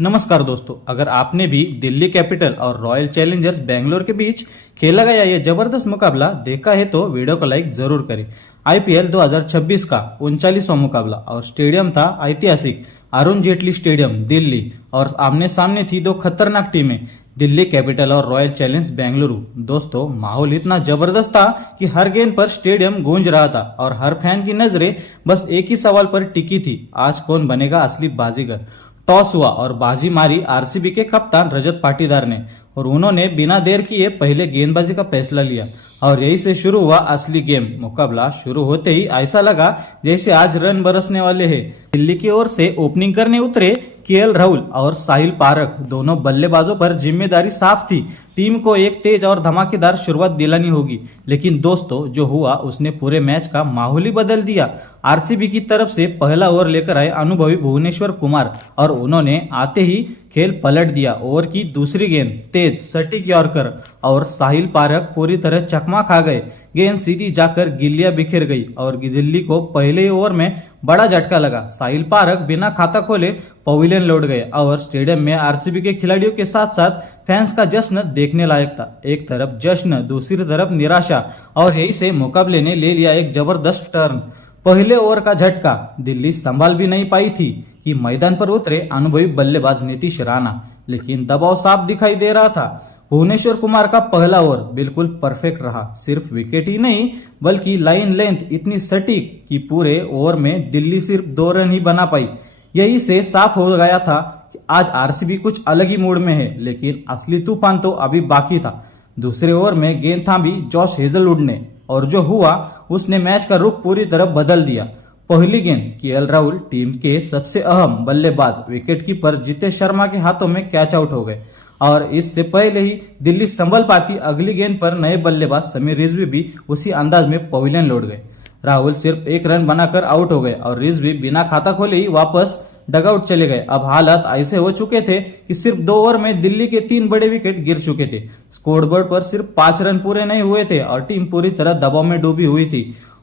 नमस्कार दोस्तों, अगर आपने भी दिल्ली कैपिटल और रॉयल चैलेंजर्स बेंगलोर के बीच खेला गया ये जबरदस्त मुकाबला देखा है तो वीडियो को लाइक जरूर करें। आईपीएल 2026 का 39वां मुकाबला और स्टेडियम था ऐतिहासिक अरुण जेटली स्टेडियम दिल्ली और आमने सामने थी दो खतरनाक टीमें दिल्ली कैपिटल और रॉयल चैलेंजर्स बेंगलुरु। दोस्तों, माहौल इतना जबरदस्त था कि हर गेंद पर स्टेडियम गूंज रहा था और हर फैन की नजरें बस एक ही सवाल पर टिकी थी, आज कौन बनेगा असली बाजीगर। टॉस हुआ और बाजी मारी आरसीबी के कप्तान रजत पाटीदार ने और उन्होंने बिना देर किए पहले गेंदबाजी का फैसला लिया और यही से शुरू हुआ असली गेम। मुकाबला शुरू होते ही ऐसा लगा जैसे आज रन बरसने वाले हैं। दिल्ली की ओर से ओपनिंग करने उतरे केएल राहुल और साहिल पारक, दोनों बल्लेबाजों पर जिम्मेदारी साफ थी, टीम को एक तेज और धमाकेदार शुरुआत दिलानी होगी। लेकिन दोस्तों, जो हुआ उसने पूरे मैच का माहौल ही बदल दिया। आरसीबी की तरफ से पहला ओवर लेकर आए अनुभवी भुवनेश्वर कुमार और उन्होंने आते ही खेल पलट दिया। ओवर की दूसरी गेंद तेज सटीक यॉर्कर और साहिल पारक पूरी तरह चकमा खा गए। गेंद सीधी जाकर गिल्लियां बिखेर गई और दिल्ली को पहले ओवर में बड़ा झटका लगा। साहिल पारक बिना खाता खोले पवेलियन लौट गए और स्टेडियम में आरसीबी के खिलाड़ियों के साथ साथ फैंस का जश्न देखने लायक था। एक तरफ जश्न, दूसरी तरफ निराशा और यही से मुकाबले ने ले लिया एक जबरदस्त टर्न। पहले ओवर का झटका दिल्ली संभाल भी नहीं पाई थी कि मैदान पर उतरे अनुभवी बल्लेबाज नीतीश राणा, लेकिन दबाव साफ दिखाई दे रहा था। भुवनेश्वर कुमार का पहला ओवर बिल्कुल परफेक्ट रहा, सिर्फ विकेट ही नहीं बल्कि लाइन लेंथ इतनी सटीक कि पूरे ओवर में दिल्ली सिर्फ 2 रन ही बना पाई। यही से साफ हो गया था कि आज आरसीबी कुछ अलग ही मूड में है, लेकिन असली तूफान तो अभी बाकी था। दूसरे ओवर में गेंद थामी जॉश हेजलवुड ने और जो हुआ उसने मैच का रुख पूरी तरह बदल दिया। पहली गेंद केएल राहुल, टीम के सबसे अहम बल्लेबाज विकेटकीपर जितेश शर्मा के हाथों में कैच आउट हो गए और इससे पहले ही दिल्ली संभल पाती, अगली गेंद पर नए बल्लेबाज समीर रिजवी भी उसी अंदाज में पवेलियन लौट गए। राहुल सिर्फ 1 रन बनाकर आउट हो गए और रिजवी बिना खाता खोले ही वापस डगआउट चले गए। अब हालात ऐसे हो चुके थे कि सिर्फ 2 ओवर में दिल्ली के 3 बड़े विकेट गिर चुके थे। स्कोरबोर्ड पर सिर्फ 5 रन पूरे नहीं हुए थे और टीम पूरी तरह दबाव में डूबी हुई थी।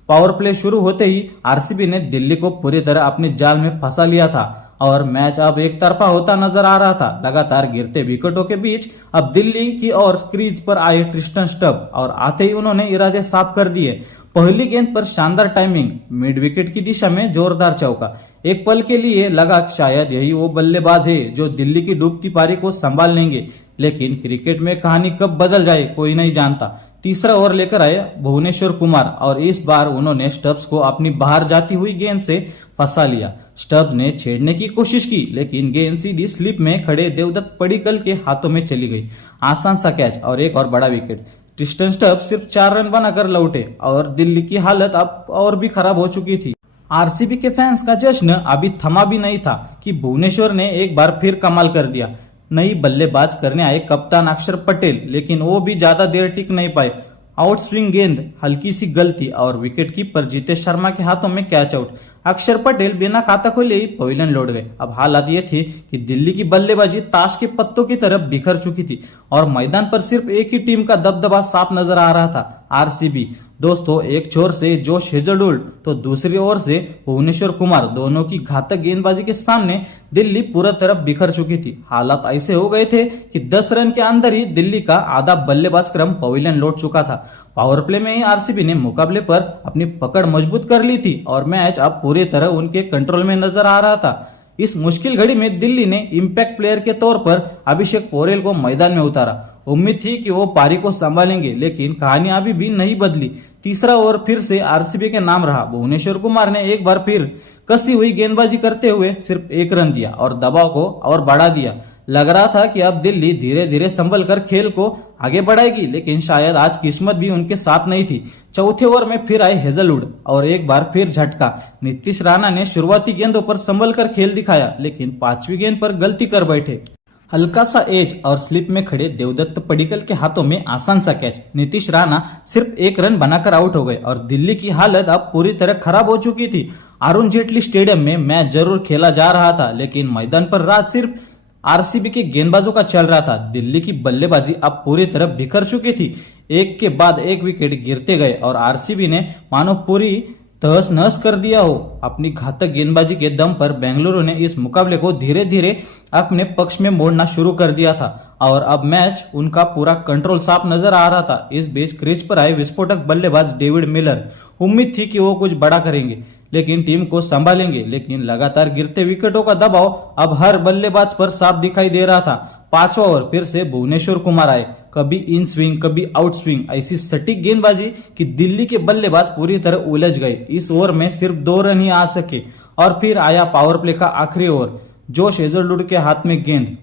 पावर प्ले शुरू होते ही आरसीबी ने दिल्ली को पूरी तरह अपने जाल में फंसा लिया था और मैच अब एक तरफा होता नजर आ रहा था। लगातार गिरते विकेटों के बीच अब दिल्ली की ओर क्रीज पर आए ट्रिस्टन स्टब और आते ही उन्होंने इरादे साफ कर दिए। पहली गेंद पर शानदार टाइमिंग, मिड विकेट की दिशा में जोरदार चौका। एक पल के लिए लगा शायद यही वो बल्लेबाज है जो दिल्ली की डूबती पारी को संभाल लेंगे, लेकिन क्रिकेट में कहानी कब बदल जाए कोई नहीं जानता। तीसरा ओवर लेकर आए भुवनेश्वर कुमार और इस बार उन्होंने स्टब्स को अपनी बाहर जाती हुई गेंद से फंसा लिया। स्टब्स ने छेड़ने की कोशिश की लेकिन गेंद सीधी स्लिप में खड़े देवदत्त पडिक्कल के हाथों में चली गई। आसान सा कैच और एक और बड़ा विकेट। ट्रिस्टन स्टब्स सिर्फ 4 रन बनाकर लौटे और दिल्ली की हालत अब और भी खराब हो चुकी थी। आरसीबी के फैंस का जश्न अभी थमा भी नहीं था कि भुवनेश्वर ने एक बार फिर कमाल कर दिया। नई बल्लेबाज करने आए कप्तान अक्षर पटेल, लेकिन वो भी ज्यादा देर टिक नहीं पाए। आउट स्विंग गेंद, हल्की सी गलती और विकेट कीपर जितेश शर्मा के हाथों में कैच आउट। अक्षर पटेल बिना खाता खोले ही पवेलियन लौट गए। अब हालात ये थी कि दिल्ली की बल्लेबाजी ताश के पत्तों की तरफ बिखर चुकी थी और मैदान पर सिर्फ एक ही टीम का दबदबा साफ नजर आ रहा था, आरसीबी। दोस्तों, एक छोर से जोश हेजलवुड तो दूसरी ओर से भुवनेश्वर कुमार, दोनों की घातक गेंदबाजी के सामने दिल्ली पूरा तरफ बिखर चुकी थी। हालात ऐसे हो गए थे कि 10 रन के अंदर ही दिल्ली का आधा बल्लेबाज क्रम पवेलियन लौट चुका था। पावर प्ले में ही आरसीबी ने मुकाबले पर अपनी पकड़ मजबूत कर ली थी और मैच अब पूरी तरह उनके कंट्रोल में नजर आ रहा था। इस मुश्किल घड़ी में दिल्ली ने इंपैक्ट प्लेयर के तौर पर अभिषेक पोरेल को मैदान में उतारा। उम्मीद थी कि वो पारी को संभालेंगे, लेकिन कहानी अभी भी नहीं बदली। तीसरा ओवर फिर से आरसीबी के नाम रहा। भुवनेश्वर कुमार ने एक बार फिर कसी हुई गेंदबाजी करते हुए सिर्फ 1 रन दिया और दबाव को और बढ़ा दिया। लग रहा था कि अब दिल्ली धीरे धीरे संभल कर खेल को आगे बढ़ाएगी, लेकिन शायद आज किस्मत भी उनके साथ नहीं थी। चौथे ओवर में फिर आए हेजलवुड और एक बार फिर झटका। नीतीश राणा ने शुरुआती गेंदों पर संभल कर खेल दिखाया, लेकिन 5वीं गेंद पर गलती कर बैठे। हल्का सा एज और स्लिप में खड़े देवदत्त पडिक्कल के हाथों में आसान सा कैच। नीतीश राणा सिर्फ 1 रन बनाकर आउट हो गए और दिल्ली की हालत अब पूरी तरह खराब हो चुकी थी। अरुण जेटली स्टेडियम में मैच जरूर खेला जा रहा था, लेकिन मैदान पर राज सिर्फ आरसीबी के गेंदबाजों का चल रहा था। दिल्ली की बल्लेबाजी अब पूरी तरह बिखर चुकी थी। एक के बाद एक विकेट गिरते गए और आरसीबी ने मानो पूरी तहस नहस कर दिया हो। अपनी घातक गेंदबाजी के दम पर बेंगलुरु ने इस मुकाबले को धीरे धीरे अपने पक्ष में मोड़ना शुरू कर दिया था और अब मैच उनका पूरा कंट्रोल साफ नजर आ रहा था। इस बीच क्रीज पर आए विस्फोटक बल्लेबाज डेविड मिलर, उम्मीद थी कि वो कुछ बड़ा करेंगे लेकिन टीम को संभालेंगे, लेकिन लगातार गिरते विकेटों का दबाव अब हर बल्लेबाज पर साफ दिखाई दे रहा था। 5वां ओवर फिर से भुवनेश्वर कुमार आए, कभी इन स्विंग कभी आउट स्विंग, ऐसी सटीक गेंदबाजी कि दिल्ली के बल्लेबाज पूरी तरह उलझ गए। इस ओवर में सिर्फ 2 रन ही आ सके और फिर आया पावर प्ले का आखिरी ओवर। जोश हेजलवुड के हाथ में गेंद,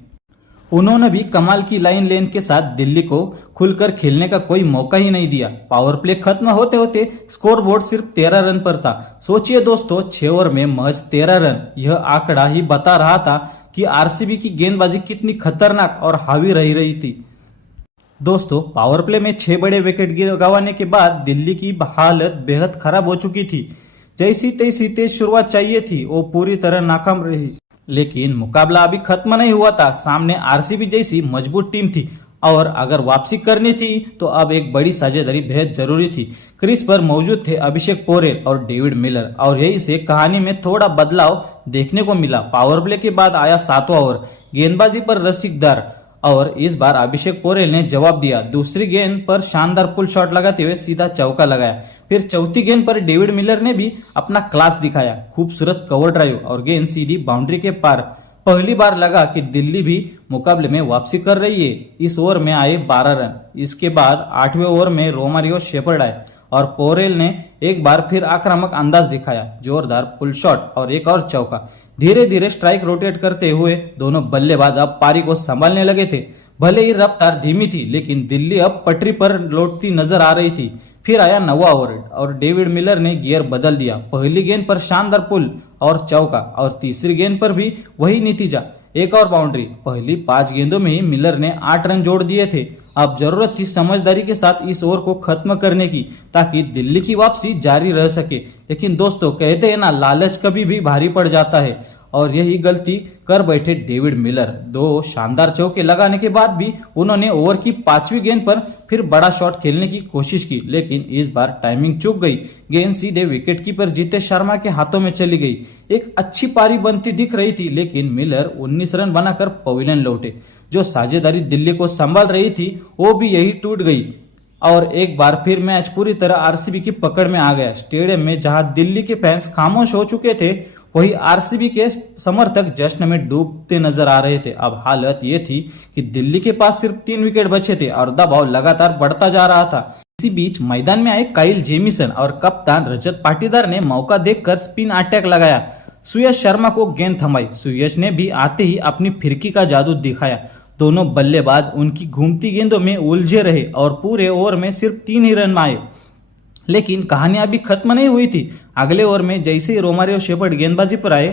उन्होंने भी कमाल की लाइन लेन के साथ दिल्ली को खुलकर खेलने का कोई मौका ही नहीं दिया। पावर प्ले खत्म होते होते स्कोरबोर्ड सिर्फ 13 रन पर था। सोचिए दोस्तों, 6 ओवर में महज 13 रन, यह आंकड़ा ही बता रहा था कि आरसीबी की गेंदबाजी कितनी खतरनाक और हावी रही थी। दोस्तों, पावर प्ले में 6 बड़े विकेट गंवाने के बाद दिल्ली की हालत बेहद खराब हो चुकी थी। जैसी तैसी तेज शुरुआत चाहिए थी, वो पूरी तरह नाकाम रही। लेकिन मुकाबला अभी खत्म नहीं हुआ था। सामने आरसीबी जैसी मजबूत टीम थी और अगर वापसी करनी थी तो अब एक बड़ी साझेदारी बेहद जरूरी थी। क्रीज पर मौजूद थे अभिषेक पोरेल और डेविड मिलर और यही से कहानी में थोड़ा बदलाव देखने को मिला। पावर प्ले के बाद आया 7वां ओवर, गेंदबाजी पर रसिकदार और इस बार अभिषेक पोरेल ने जवाब दिया। दूसरी गेंद पर शानदार पुल शॉट लगाते हुए सीधा चौका लगाया। फिर चौथी गेंद पर डेविड मिलर ने भी अपना क्लास दिखाया, खूबसूरत कवर ड्राइव और गेंद सीधी बाउंड्री के पार। पहली बार लगा कि दिल्ली भी मुकाबले में वापसी कर रही है। इस ओवर में आए 12 रन। इसके बाद 8वें ओवर में रोमारियो शेपर्ड आए और पोरेल ने एक बार फिर आक्रामक अंदाज दिखाया, जोरदार पुल शॉट और एक और चौका। धीरे धीरे स्ट्राइक रोटेट करते हुए दोनों बल्लेबाज अब पारी को संभालने लगे थे। भले ही रफ्तार धीमी थी लेकिन दिल्ली अब पटरी पर लौटती नजर आ रही थी। फिर आया 9वां ओवर और डेविड मिलर ने गियर बदल दिया। पहली गेंद पर शानदार पुल और चौका और तीसरी गेंद पर भी वही नतीजा, एक और बाउंड्री। पहली 5 गेंदों में ही मिलर ने 8 रन जोड़ दिए थे। अब जरूरत थी समझदारी के साथ इस ओवर को खत्म करने की ताकि दिल्ली की वापसी जारी रह सके। लेकिन दोस्तों, कहते हैं ना, लालच कभी भी भारी पड़ जाता है और यही गलती कर बैठे डेविड मिलर। 2 शानदार चौके लगाने के बाद भी उन्होंने ओवर की 5वीं गेंद पर फिर बड़ा शॉट खेलने की कोशिश की, लेकिन इस बार टाइमिंग चूक गई। गेंद सीधे विकेटकीपर जितेश शर्मा के हाथों में चली गई। एक अच्छी पारी बनती दिख रही थी लेकिन मिलर 19 रन बनाकर पवेलियन लौटे। जो साझेदारी दिल्ली को संभाल रही थी वो भी यही टूट गई और एक बार फिर मैच पूरी तरह आरसीबी की पकड़ में आ गया। स्टेडियम में जहां दिल्ली के फैंस खामोश हो चुके थे, वही आरसीबी के समर्थक जश्न में डूबते नजर आ रहे थे। अब हालत ये थी कि दिल्ली के पास सिर्फ 3 विकेट बचे थे और दबाव लगातार बढ़ता जा रहा था। इसी बीच मैदान में आए काइल जेमिसन और कप्तान रजत पाटीदार ने मौका देखकर स्पिन अटैक लगाया। सुयश शर्मा को गेंद थमाई। सुयश ने भी आते ही अपनी फिरकी का जादू दिखाया। दोनों बल्लेबाज उनकी घूमती गेंदों में उलझे रहे और पूरे ओवर में सिर्फ 3 ही रन आए। लेकिन कहानी अभी खत्म नहीं हुई थी। अगले ओवर में जैसे ही रोमारियो शेपर्ड गेंदबाजी पर आए,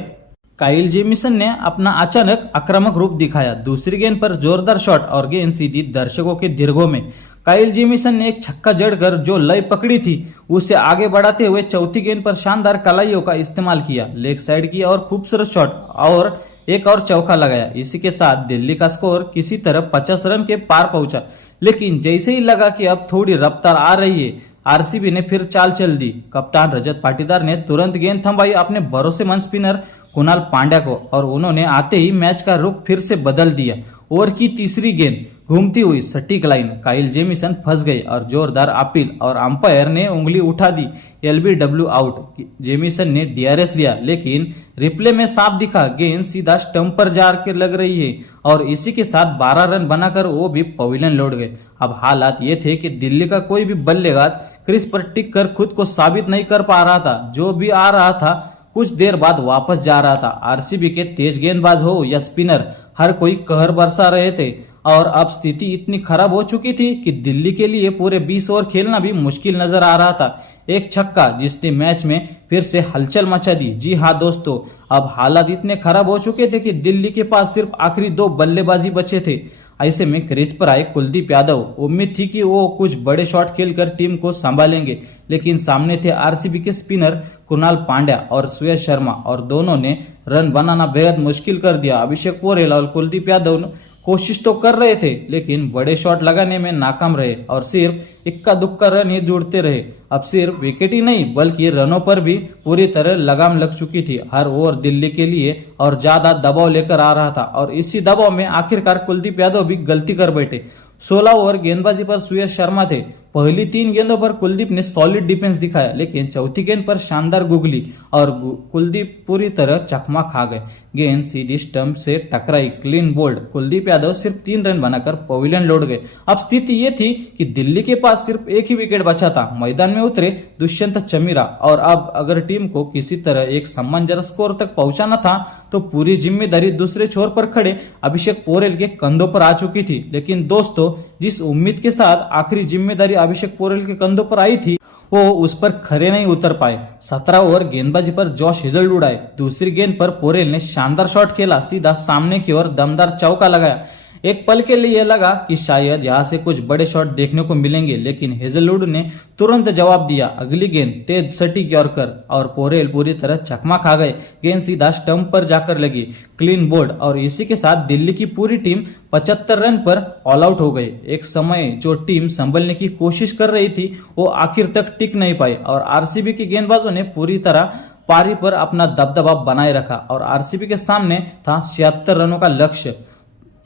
काइल जेमिसन ने अपना अचानक आक्रामक रूप दिखाया। दूसरी गेंद पर जोरदार शॉट और गेंद सीधी दर्शकों के दीर्घों में। काइल जेमिसन ने एक छक्का जड़कर जो लय पकड़ी थी उसे आगे बढ़ाते हुए चौथी गेंद पर शानदार कलाइयों का इस्तेमाल किया। लेग साइड की और खूबसूरत शॉट और एक और चौका लगाया। इसी के साथ दिल्ली का स्कोर किसी तरह 50 रन के पार पहुंचा। लेकिन जैसे ही लगा कि अब थोड़ी रफ्तार आ रही है, आरसीबी ने फिर चाल चल दी। कप्तान रजत पाटीदार ने तुरंत गेंद थमाई अपने भरोसेमंद स्पिनर कुणाल पांड्या को और उन्होंने आते ही मैच का रुख फिर से बदल दिया। ओवर की तीसरी गेंद घूमती हुई सटीक लाइन, काइल जेमिसन फंस गई और जोरदार अपील और अंपायर ने उंगली उठा दी। LBW out. जेमिसन ने DRS लिया लेकिन रिप्ले में साफ दिखा गेंद सीधा स्टंप पर जा के लग रही है और इसी के साथ 12 रन बनाकर वो भी पवेलियन लौट गए। अब हालात ये थे कि दिल्ली का कोई भी बल्लेबाज क्रीज पर टिक कर खुद को साबित नहीं कर पा रहा था। जो भी आ रहा था कुछ देर बाद वापस जा रहा था। आरसीबी के तेज गेंदबाज हो या स्पिनर, हर कोई कहर बरसा रहे थे और अब स्थिति इतनी खराब हो चुकी थी कि दिल्ली के लिए पूरे 20 ओवर खेलना भी मुश्किल नजर आ रहा था। एक छक्का जिसने मैच में फिर से हलचल मचा दी। जी हाँ दोस्तों, अब हालात इतने खराब हो चुके थे कि दिल्ली के पास सिर्फ आखिरी 2 बल्लेबाजी बचे थे। ऐसे में क्रीज पर आए कुलदीप यादव। उम्मीद थी कि वो कुछ बड़े शॉट खेलकर टीम को संभालेंगे, लेकिन सामने थे आरसीबी के स्पिनर कुणाल पांड्या और सुयश शर्मा और दोनों ने रन बनाना बेहद मुश्किल कर दिया। अभिषेक पोरेल और कुलदीप यादव कोशिश तो कर रहे थे लेकिन बड़े शॉट लगाने में नाकाम रहे और सिर्फ इक्का दुक्का रन ही जुड़ते रहे। अब सिर्फ विकेट ही नहीं बल्कि रनों पर भी पूरी तरह लगाम लग चुकी थी। हर ओवर दिल्ली के लिए और ज्यादा दबाव लेकर आ रहा था और इसी दबाव में आखिरकार कुलदीप यादव भी गलती कर बैठे। 16 ओवर गेंदबाजी पर सुयश शर्मा थे। पहली 3 गेंदों पर कुलदीप ने सॉलिड डिफेंस दिखाया लेकिन चौथी गेंद पर शानदार गुगली और कुलदीप पूरी तरह चकमा खा गए। गेंद सीधी स्टंप से टकराई, क्लीन बोल्ड। कुलदीप यादव सिर्फ 3 रन बनाकर पवेलियन लौट गए। अब स्थिति ये थी कि दिल्ली के पास सिर्फ एक ही विकेट बचा था। मैदान में उतरे दुष्यंत चमीरा और अब अगर टीम को किसी तरह एक सम्मानजनक स्कोर तक पहुंचाना था तो पूरी जिम्मेदारी दूसरे छोर पर खड़े अभिषेक पोरेल के कंधों पर आ चुकी थी। लेकिन दोस्तों, जिस उम्मीद के साथ आखिरी जिम्मेदारी अभिषेक पोरेल के कंधों पर आई थी वो उस पर खरे नहीं उतर पाए। 17 ओवर गेंदबाजी पर जॉश हेजलवुड आए। दूसरी गेंद पर पोरेल ने शानदार शॉट खेला, सीधा सामने की ओर दमदार चौका लगाया। एक पल के लिए लगा कि शायद यहां से कुछ बड़े शॉट देखने को मिलेंगे लेकिन हेजलवुड ने तुरंत जवाब दिया। अगली गेंद तेज सटीक यॉर्कर और पोरेल पूरी तरह चकमा खा गए। गेंद सीधा स्टंप पर जाकर लगी, क्लीन बोल्ड और इसी के साथ दिल्ली की पूरी टीम 75 रन पर ऑल आउट हो गई। एक समय जो टीम संभलने की कोशिश कर रही थी वो आखिर तक टिक नहीं पाई और आरसीबी के गेंदबाजों ने पूरी तरह पारी पर अपना दबदबा बनाए रखा और आरसीबी के सामने था 76 रनों का लक्ष्य।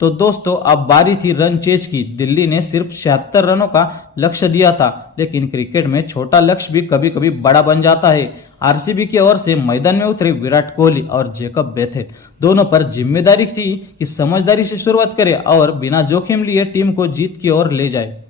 तो दोस्तों, अब बारी थी रन चेज की। दिल्ली ने सिर्फ 76 रनों का लक्ष्य दिया था लेकिन क्रिकेट में छोटा लक्ष्य भी कभी कभी बड़ा बन जाता है। आरसीबी की ओर से मैदान में उतरे विराट कोहली और जेकब बेथेल। दोनों पर जिम्मेदारी थी कि समझदारी से शुरुआत करे और बिना जोखिम लिए टीम को जीत की ओर ले जाए।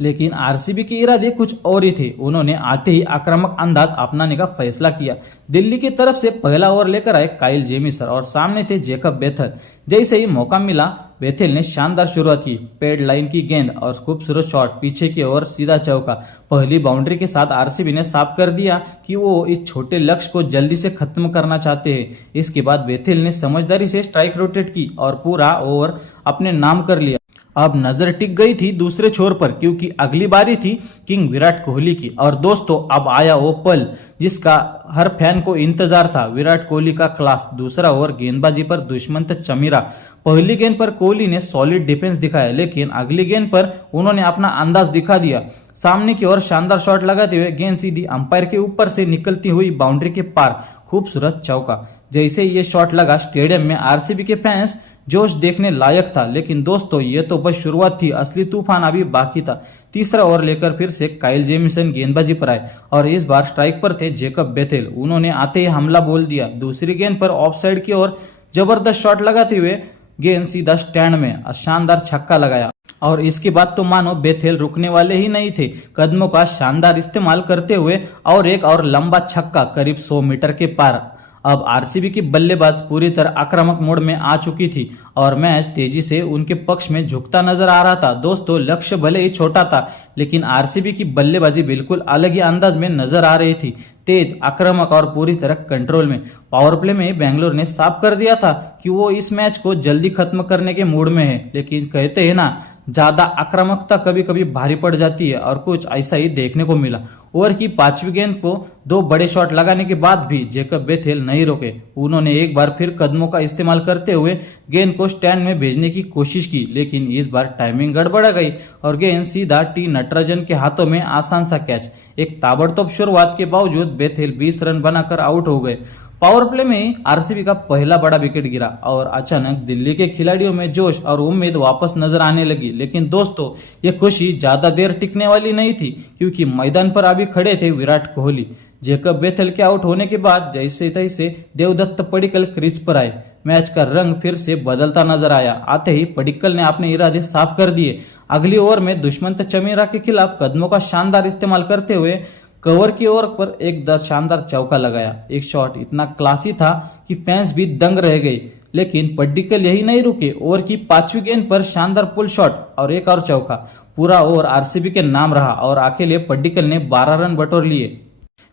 लेकिन आरसीबी के इरादे कुछ और ही थे। उन्होंने आते ही आक्रामक अंदाज अपनाने का फैसला किया। दिल्ली की तरफ से पहला ओवर लेकर आए काइल जेमिसन और सामने थे जेकब बेथेल। जैसे ही मौका मिला बेथेल ने शानदार शुरुआत की। पेड लाइन की गेंद और खूबसूरत शॉट, पीछे की ओर सीधा चौका। पहली बाउंड्री के साथ आरसीबी ने साफ कर दिया कि वो इस छोटे लक्ष्य को जल्दी से खत्म करना चाहते हैं। इसके बाद बेथेल ने समझदारी से स्ट्राइक रोटेट की और पूरा ओवर अपने नाम कर लिया। अब नजर टिक गई थी दूसरे छोर पर क्योंकि अगली बारी थी किंग विराट कोहली की। और दोस्तों, अब आया वो पल जिसका हर फैन को इंतजार था, विराट कोहली का क्लास। दूसरा ओवर गेंदबाजी पर दुष्यंत चमीरा। पहली गेंद पर कोहली ने सॉलिड डिफेंस दिखाया लेकिन अगली गेंद पर उन्होंने अपना अंदाज दिखा दिया। सामने की ओर शानदार शॉट लगाते हुए गेंद सीधी अंपायर के ऊपर से निकलती हुई बाउंड्री के पार, खूबसूरत चौका। जैसे ये शॉट लगा स्टेडियम में आरसीबी के फैंस जोश देखने लायक था। लेकिन दोस्तों, ये तो बस शुरुआत थी, असली तूफान अभी बाकी था। तीसरा ओवर लेकर फिर से काइल जेमिसन गेंदबाजी पर आए और इस बार स्ट्राइक पर थे जेकब बेथेल। उन्होंने आते ही हमला बोल दिया। दूसरी गेंद पर ऑफ साइड की ओर जबरदस्त शॉट लगाते हुए गेंद सीधा स्टैंड में शानदार छक्का लगाया और इसके बाद तो मानो बेथेल रुकने वाले ही नहीं थे। कदमों का शानदार इस्तेमाल करते हुए और एक और लंबा छक्का करीब 100 मीटर के पार। अब आरसीबी की बल्लेबाज पूरी तरह आक्रामक मोड में आ चुकी थी और मैच तेजी से उनके पक्ष में झुकता नजर आ रहा था। दोस्तों, लक्ष्य भले ही छोटा था लेकिन आरसीबी की बल्लेबाजी बिल्कुल अलग ही अंदाज में नजर आ रही थी, तेज, आक्रामक और पूरी तरह कंट्रोल में। पावर प्ले में बेंगलोर ने साफ कर दिया था कि वो इस मैच को जल्दी खत्म करने के मूड में है। लेकिन कहते हैं ना, ज्यादा आक्रामकता कभी कभी भारी पड़ जाती है और कुछ ऐसा ही देखने को मिला। ओवर की 5वीं गेंद को 2 बड़े शॉट लगाने के बाद भी जेकब बेथेल नहीं रोके। उन्होंने एक बार फिर कदमों का इस्तेमाल करते हुए गेंद को स्टैंड में भेजने की कोशिश की लेकिन इस बार टाइमिंग गड़बड़ा गई और गेंद सीधा टी नटराजन के हाथों में आसान सा कैच। एक ताबड़तोड़ शुरुआत के बावजूद बेथेल 20 रन बनाकर आउट हो गए। पावर प्ले में आरसीबी का पहला बड़ा विकेट गिरा और अचानक दिल्ली के खिलाड़ियों में जोश और उम्मीद वापस नजर आने लगी। लेकिन दोस्तों, ये खुशी ज्यादा देर टिकने वाली नहीं थी क्योंकि मैदान पर अभी खड़े थे विराट कोहली। जेकब बेथेल के आउट होने के बाद जैसे तैसे देवदत्त पडिक्कल क्रीज पर आए। मैच का रंग फिर से बदलता नजर आया। आते ही पडिक्कल ने अपने इरादे साफ कर दिए। अगली ओवर में दुष्यंत चमीरा के खिलाफ कदमों का शानदार इस्तेमाल करते हुए कवर की ओर पर एक शानदार चौका लगाया। एक शॉट इतना क्लासी था कि फैंस भी दंग रह गए। लेकिन पडिक्कल यही नहीं रुके। ओवर की 5वीं गेंद पर शानदार पुल शॉट और एक और चौका। पूरा ओवर आरसीबी के नाम रहा और अकेले पडिक्कल ने 12 रन बटोर लिए।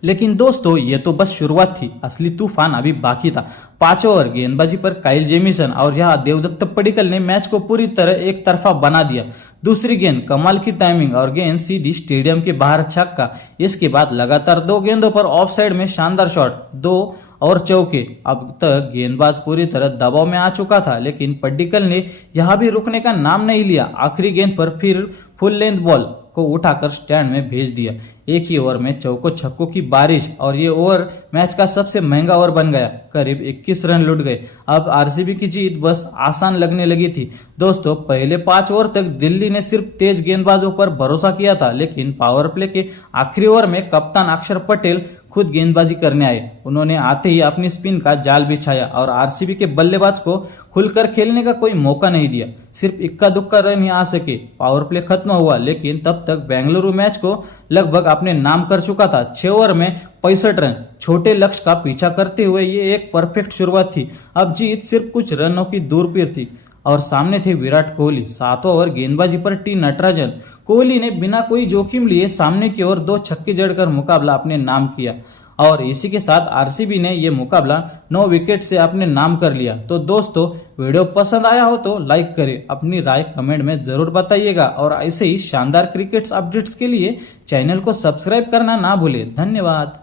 लेकिन दोस्तों, ये तो बस शुरुआत थी, असली तूफान अभी बाकी था। 5 ओवर गेंदबाजी पर काइल जेमिसन और यहाँ देवदत्त पडिक्कल ने मैच को पूरी तरह एक तरफा बना दिया। दूसरी गेंद कमाल की टाइमिंग और गेंद सीधी स्टेडियम के बाहर छक्का। इसके बाद लगातार 2 गेंदों पर ऑफ साइड में शानदार शॉट, 2 और चौके। अब तक गेंदबाज पूरी तरह दबाव में आ चुका था, लेकिन पड्डीकल ने यहां भी रुकने का नाम नहीं लिया। आखिरी गेंद पर फिर फुल लेंथ बॉल को उठाकर स्टैंड में भेज दिया। एक ही ओवर में चौकों छक्कों की बारिश और ये ओवर मैच का सबसे महंगा ओवर बन गया। करीब 21 रन लुट गए। अब आरसीबी की जीत बस आसान लगने लगी थी। दोस्तों, पहले 5 ओवर तक दिल्ली ने सिर्फ तेज गेंदबाजों पर भरोसा किया था, लेकिन पावर प्ले के आखिरी ओवर में कप्तान अक्षर पटेल खुद गेंदबाजी करने आए। उन्होंने आते ही अपनी स्पिन का जाल बिछाया और आरसीबी के बल्लेबाज को खुलकर खेलने का कोई मौका नहीं दिया। सिर्फ इक्का दुक्का रन ही आ सके। पावर प्ले खत्म हुआ, लेकिन तब तक बेंगलुरु मैच को लगभग अपने नाम कर चुका था। 6 ओवर में 65 रन, छोटे लक्ष्य का पीछा करते हुए ये एक परफेक्ट शुरुआत थी। अब जीत सिर्फ कुछ रनों की दूर पर थी और सामने थे विराट कोहली। 7वां ओवर गेंदबाजी पर टी नटराजन। कोहली ने बिना कोई जोखिम लिए सामने की ओर 2 छक्के जड़कर मुकाबला अपने नाम किया और इसी के साथ आरसीबी ने यह मुकाबला 9 विकेट से अपने नाम कर लिया। तो दोस्तों, वीडियो पसंद आया हो तो लाइक करें, अपनी राय कमेंट में जरूर बताइएगा और ऐसे ही शानदार क्रिकेट अपडेट्स के लिए चैनल को सब्सक्राइब करना ना भूलें। धन्यवाद।